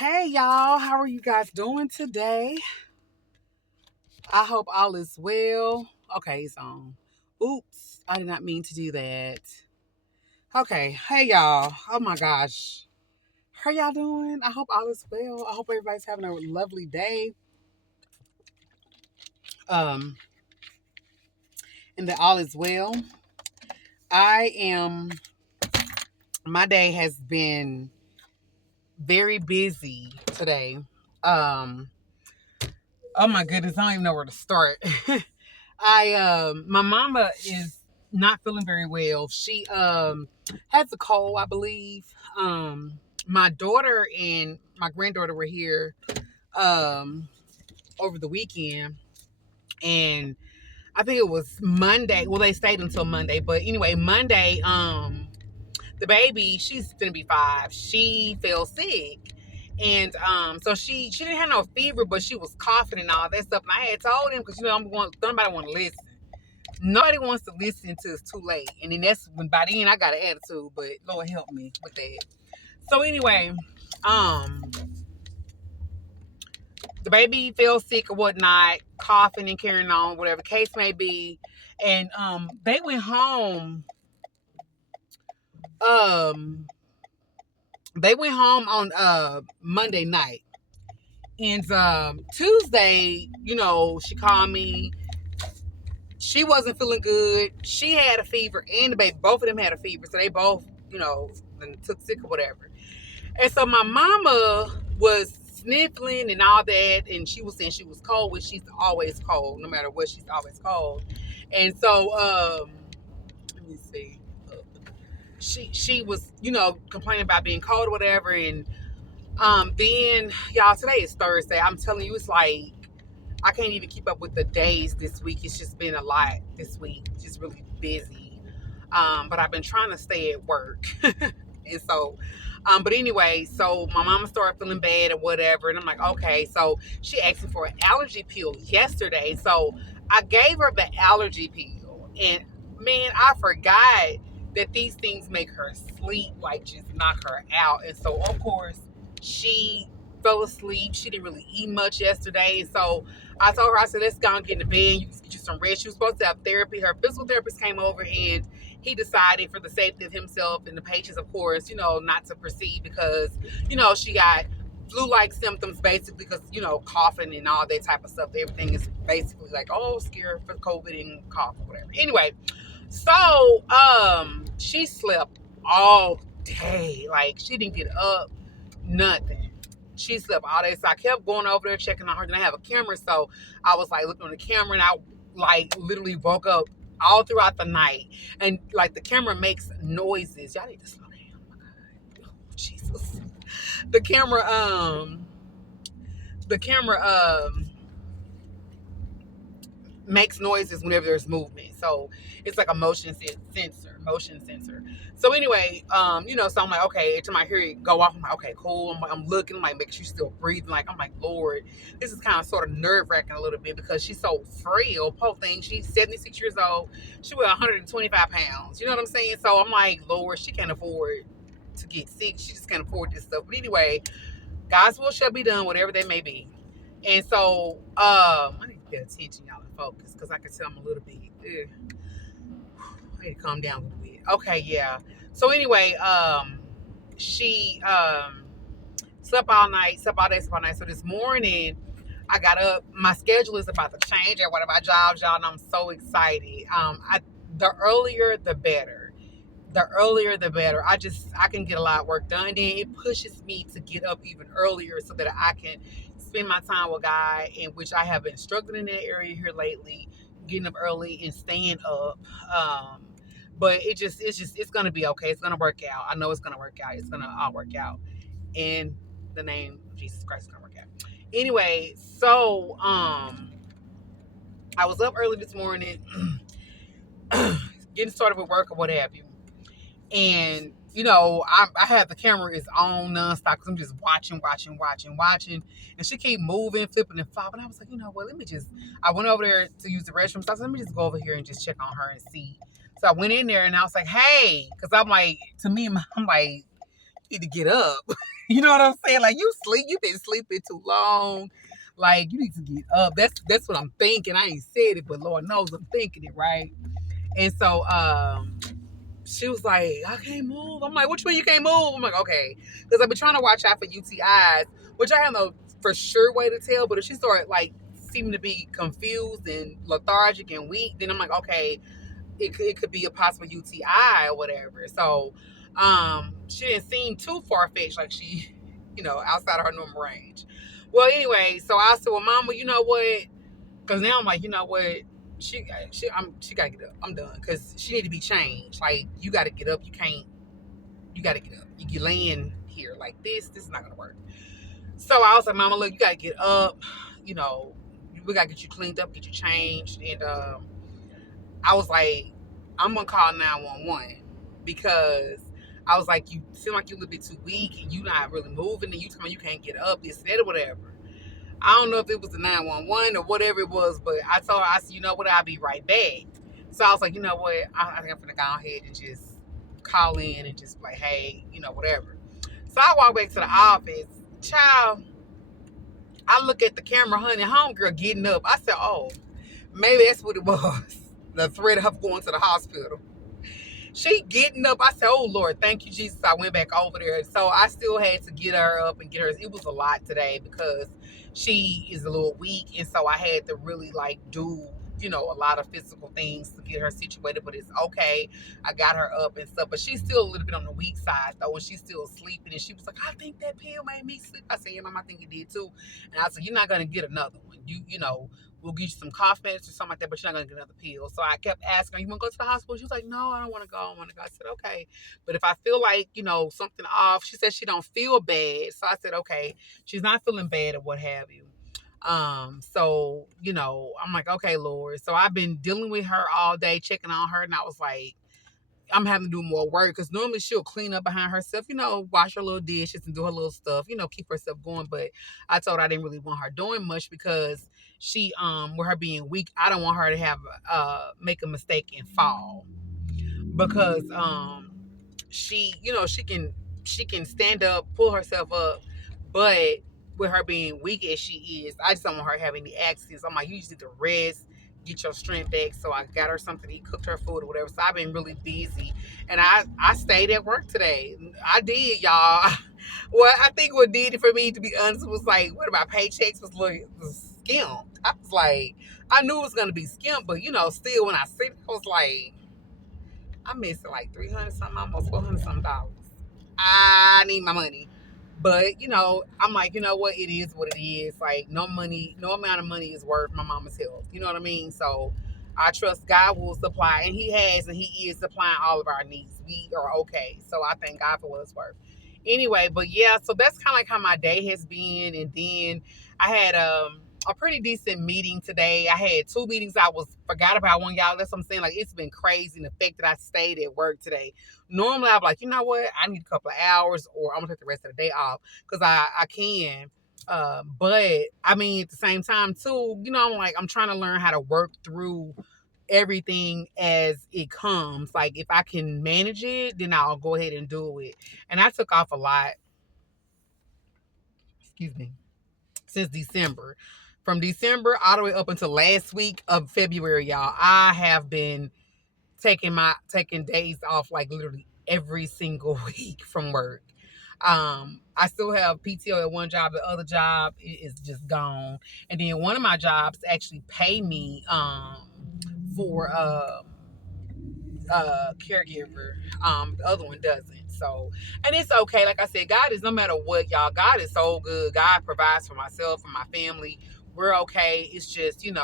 Hey y'all, how are you guys doing today? I hope all is well. Okay, it's on. Oops, I did not mean to do that. Okay, hey y'all. Oh my gosh. How y'all doing? I hope all is well. I hope everybody's having a lovely day. Um, and that all is well. I am my day has been very busy today. Um, oh my goodness, I don't even know where to start. My mama is not feeling very well. She has a cold, I believe. My daughter and my granddaughter were here um over the weekend, and I think it was Monday. Well, they stayed until Monday, but anyway, Monday, the baby, she's gonna be 5. She fell sick. And so she didn't have no fever, but she was coughing and all that stuff. And I had told him, because nobody want to listen. Nobody wants to listen to it's too late. And then that's when by then I got an attitude, but Lord help me with that. So anyway, um, the baby fell sick or whatnot, coughing and carrying on, whatever the case may be. And they went home. Um they went home on Monday night. And Tuesday, she called me. She wasn't feeling good. She had a fever, and the baby, both of them had a fever. So they both, took sick or whatever. And so my mama was sniffling and all that, and she was saying she was cold, which she's always cold, no matter what, she's always cold. And so, let me see. She was, complaining about being cold or whatever, and then y'all, today is Thursday. I'm telling you, it's like I can't even keep up with the days this week. It's just been a lot this week, just really busy. But I've been trying to stay at work. And so, but anyway, so my mama started feeling bad or whatever. And I'm like, okay. So she asked me for an allergy pill yesterday. So I gave her the allergy pill. And man, I forgot that these things make her sleep, like just knock her out. And so, of course, she fell asleep. She didn't really eat much yesterday. And so I told her, I said, let's go and get in the bed. You can get you some rest. She was supposed to have therapy. Her physical therapist came over, and he decided, for the safety of himself and the patients, of course, not to proceed because, she got flu-like symptoms basically because, coughing and all that type of stuff. Everything is basically like, oh, scared for COVID and cough or whatever. Anyway, so she slept all day. Like, she didn't get up, nothing. She slept all day. So I kept going over there checking on her. Then I have a camera, so I was like looking on the camera, and I like literally woke up all throughout the night. And like the camera makes noises. Y'all need to slow down. Oh my God. Oh, Jesus. The camera, the camera makes noises whenever there's movement. So it's like a motion sensor. So anyway, so I'm like, okay, until I hear it go off, I'm like, okay, cool. I'm looking, I'm like, making sure she's still breathing. Like, I'm like, Lord, this is kind of sort of nerve wracking a little bit because she's so frail. Poor thing, she's 76 years old. She weighs 125 pounds. You know what I'm saying? So I'm like, Lord, she can't afford to get sick. She just can't afford this stuff. But anyway, God's will shall be done, whatever they may be. And so, I need to pay attention, y'all, and focus, because I can tell I'm a little bit, I need to calm down a little bit. Okay, yeah. So anyway, she slept all night, slept all day, slept all night. So this morning, I got up. My schedule is about to change at one of my jobs, y'all, and I'm so excited. The earlier, the better. The earlier, the better. I can get a lot of work done. And then it pushes me to get up even earlier so that I can spend my time with God, in which I have been struggling in that area here lately, getting up early and staying up. But it's gonna be okay. It's gonna work out. I know it's gonna work out. It's gonna all work out. In the name of Jesus Christ, it's gonna work out. Anyway, so I was up early this morning, getting started with work or what have you. And I have the camera is on nonstop because I'm just watching, and she keep moving, flipping and flopping. I was like, what? I went over there to use the restroom, so I said, let me just go over here and just check on her and see. So I went in there and I was like, hey, because I'm like, to me, I'm like, need to get up. You know what I'm saying? Like, you've been sleeping too long. Like, you need to get up. That's what I'm thinking. I ain't said it, but Lord knows I'm thinking it, right? And so she was like, I can't move. I'm like, what you mean you can't move? I'm like, okay. Because I've been trying to watch out for UTIs, which I have no for sure way to tell, but if she started like seeming to be confused and lethargic and weak, then I'm like, okay, it could be a possible UTI or whatever. So she didn't seem too far-fetched, like she, outside of her normal range. Well, anyway, so I said, well, Mama, you know what? Because now I'm like, you know what? She gotta get up. I'm done. Because she need to be changed. Like, you gotta get up. You gotta get up. You laying here like this is not gonna work. So I was like, Mama, look, you gotta get up. You know, we gotta get you cleaned up, get you changed. And I was like, I'm gonna call 911 because I was like, you seem like you're a little bit too weak and you not really moving and you tell me you can't get up, this, that, or whatever. I don't know if it was the 911 or whatever it was, but I told her, I said, you know what, I'll be right back. So I was like, you know what, I think I'm gonna go ahead and just call in and just be like, hey, whatever. So I walk back to the office. Child, I look at the camera, honey, homegirl getting up. I said, oh, maybe that's what it was. The threat of her going to the hospital. She getting up. I said, oh, Lord, thank you, Jesus. I went back over there. So I still had to get her up and get her. It was a lot today because she is a little weak. And so I had to really do, a lot of physical things to get her situated. But it's okay. I got her up and stuff. But she's still a little bit on the weak side, though. And she's still sleeping. And she was like, I think that pill made me sleep. I said, yeah, Mom, I think it did too. And I said, you're not going to get another one. We'll give you some cough medicine or something like that, but you're not going to get another pill. So I kept asking her, you want to go to the hospital? She was like, no, I don't want to go. I want to go. I said, okay. But if I feel like, something off, she said she don't feel bad. So I said, okay, she's not feeling bad or what have you. So, I'm like, okay, Lord. So I've been dealing with her all day, checking on her. And I was like, I'm having to do more work because normally she'll clean up behind herself, wash her little dishes and do her little stuff, keep herself going. But I told her I didn't really want her doing much because she, with her being weak, I don't want her to have, make a mistake and fall because, she can stand up, pull herself up, but with her being weak as she is, I just don't want her having the accidents. I'm like, you just need to rest, get your strength back. So I got her something to eat, cooked her food or whatever. So I've been really busy, and I stayed at work today. I did, y'all. Well, I think what did it for me, to be honest, was like, what about paychecks was skimmed. I was like, I knew it was gonna be skimmed, but still when I see it, I was like, I'm missing like 300 something, almost 400 something dollars. I need my money. But, I'm like, you know what? It is what it is. Like, no amount of money is worth my mama's health. You know what I mean? So I trust God will supply, and He has, and He is supplying all of our needs. We are okay. So I thank God for what it's worth. Anyway, but yeah, so that's kind of like how my day has been. And then I had a pretty decent meeting today. I had 2 meetings. I forgot about one, y'all. That's what I'm saying. Like, it's been crazy, and the fact that I stayed at work today. Normally, I'm like, you know what? I need a couple of hours, or I'm gonna take the rest of the day off because I can. But I mean, at the same time, too, I'm trying to learn how to work through everything as it comes. Like, if I can manage it, then I'll go ahead and do it. And I took off a lot. Excuse me. Since December. From December all the way up until last week of February, y'all, I have been taking days off like literally every single week from work. I still have PTO at one job, the other job is just gone. And then one of my jobs actually pay me for caregiver. The other one doesn't. So, and it's okay. Like I said, God is, no matter what, y'all, God is so good. God provides for myself and my family. We're okay. It's just, it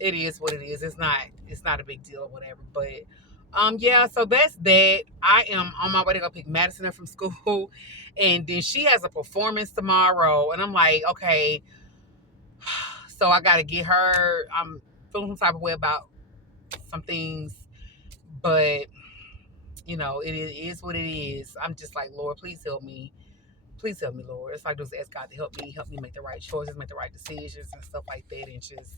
is what it is. It's not a big deal or whatever. But yeah, so that's that. I am on my way to go pick Madison up from school, and then she has a performance tomorrow, and I'm like, okay, so I gotta get her. I'm feeling some type of way about some things, but it is what it is. I'm just like, Lord, please help me. Please help me, Lord. It's like just ask God to help me make the right choices, make the right decisions and stuff like that, and just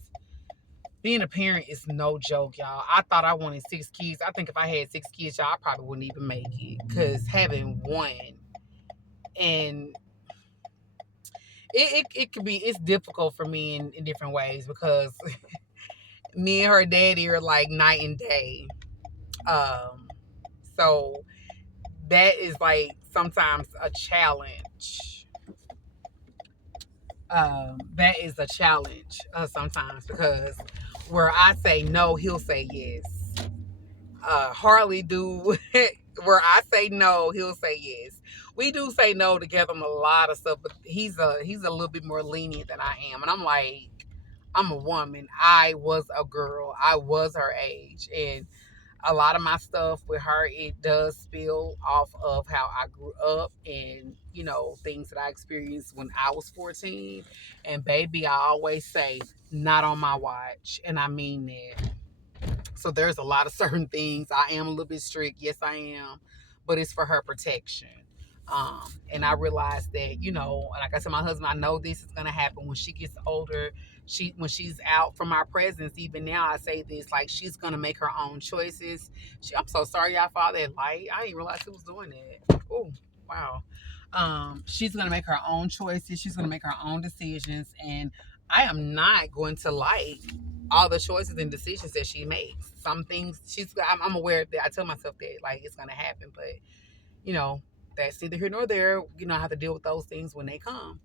Being a parent is no joke, y'all. I thought I wanted 6 kids. I think if I had 6 kids, y'all, I probably wouldn't even make it. Because having one, and it could be, it's difficult for me in different ways because me and her daddy are like night and day. Um, so that is like sometimes a challenge. That is a challenge sometimes because where I say no, he'll say yes. Hardly do where I say no, he'll say yes. We do say no together on a lot of stuff, but he's a little bit more lenient than I am, and I'm like, I'm a woman. I was a girl. I was her age, and a lot of my stuff with her, it does spill off of how I grew up and, things that I experienced when I was 14. And baby, I always say, not on my watch. And I mean that. So there's a lot of certain things. I am a little bit strict. Yes, I am. But it's for her protection. And I realized that, like I said, my husband, I know this is gonna happen when she gets older. When she's out from our presence, even now I say this, like she's gonna make her own choices. I'm so sorry y'all for all that light. I didn't realize who was doing that. Oh, wow. She's gonna make her own choices, she's gonna make her own decisions, and I am not going to like all the choices and decisions that she makes. Some things I'm aware that I tell myself that like it's gonna happen, but you know, that's neither here nor there. I have to deal with those things when they come.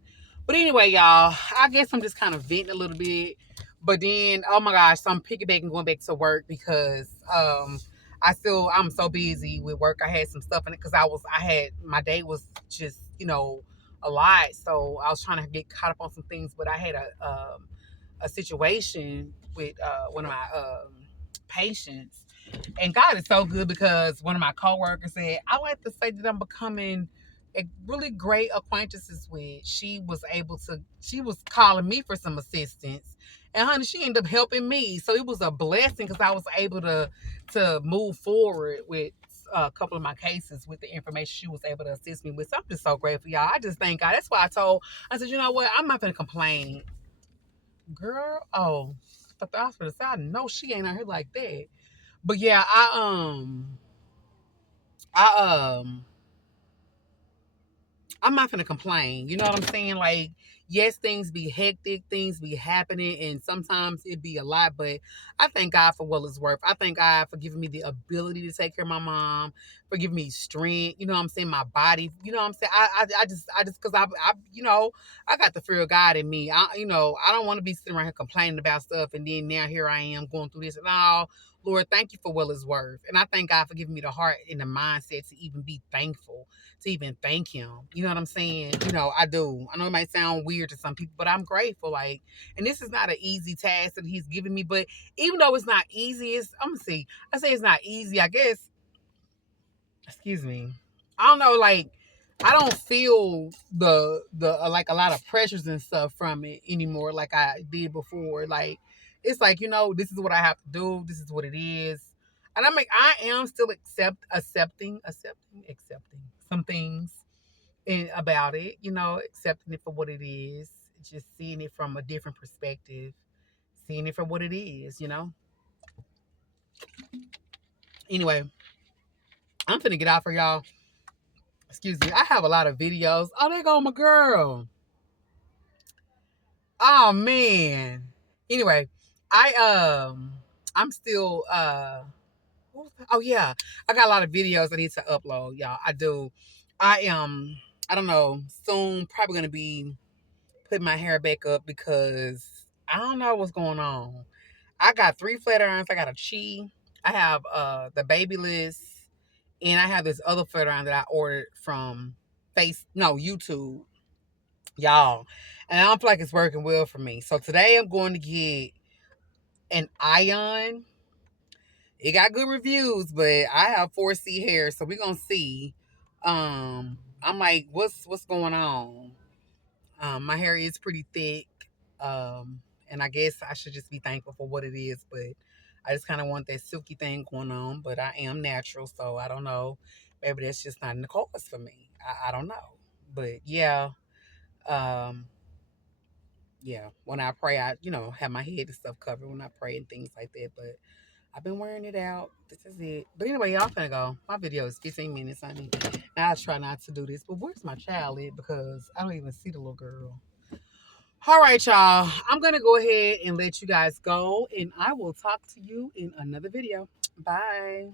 But anyway, y'all, I guess I'm just kind of venting a little bit. But then, oh my gosh, so I'm piggybacking going back to work because I'm so busy with work. I had some stuff in it because my day was just, a lot. So I was trying to get caught up on some things, but I had a situation with one of my patients. And God is so good because one of my coworkers said, I like to say that I'm becoming a really great acquaintances with. She was calling me for some assistance. And honey, she ended up helping me. So it was a blessing because I was able to move forward with a couple of my cases with the information she was able to assist me with. So I'm just so grateful, y'all. I just thank God. That's why I said, you know what? I'm not going to complain. Girl, oh, I thought I was going to say, I know she ain't out here like that. But yeah, I I'm not gonna complain. You know what I'm saying? Like, yes, things be hectic, things be happening, and sometimes it be a lot. But I thank God for what it's worth. I thank God for giving me the ability to take care of my mom, for giving me strength. You know what I'm saying? My body. You know what I'm saying? I just, because I got the fear of God in me. I don't want to be sitting around here complaining about stuff, and then now here I am going through this and all. Lord, thank you for what it's worth. And I thank God for giving me the heart and the mindset to even be thankful, to even thank him. You know what I'm saying? I do. I know it might sound weird to some people, but I'm grateful. Like, and this is not an easy task that he's giving me. But even though it's not easy, I'm gonna see. I say it's not easy. I guess. Excuse me. I don't know. Like, I don't feel the like a lot of pressures and stuff from it anymore, like I did before. Like, it's like this is what I have to do. This is what it is. And I am still accepting some things about it, accepting it for what it is, just seeing it from a different perspective, seeing it for what it is. Anyway, I'm finna get out for y'all. Excuse me. I have a lot of videos. Oh, there go my girl. Oh man. Anyway, I'm still oh yeah. I got a lot of videos I need to upload, y'all. I do. I am I don't know, soon probably gonna be putting my hair back up because I don't know what's going on. I got 3 flat irons. I got a Chi. I have the Babyliss, and I have this other flat iron that I ordered from YouTube, y'all. And I don't feel like it's working well for me. So today I'm going to get an Ion. It got good reviews, but I have 4C hair, so we're gonna see. I'm like, what's going on? My hair is pretty thick. And I guess I should just be thankful for what it is, but I just kind of want that silky thing going on. But I am natural, so I don't know. Maybe that's just not in the cards for me. I don't know. But yeah, um, Yeah, when I pray, I, have my head and stuff covered when I pray and things like that. But I've been wearing it out. This is it. But anyway, y'all finna go. My video is 15 minutes, honey. Now I try not to do this. But where's my child at? Because I don't even see the little girl. All right, y'all. I'm going to go ahead and let you guys go. And I will talk to you in another video. Bye.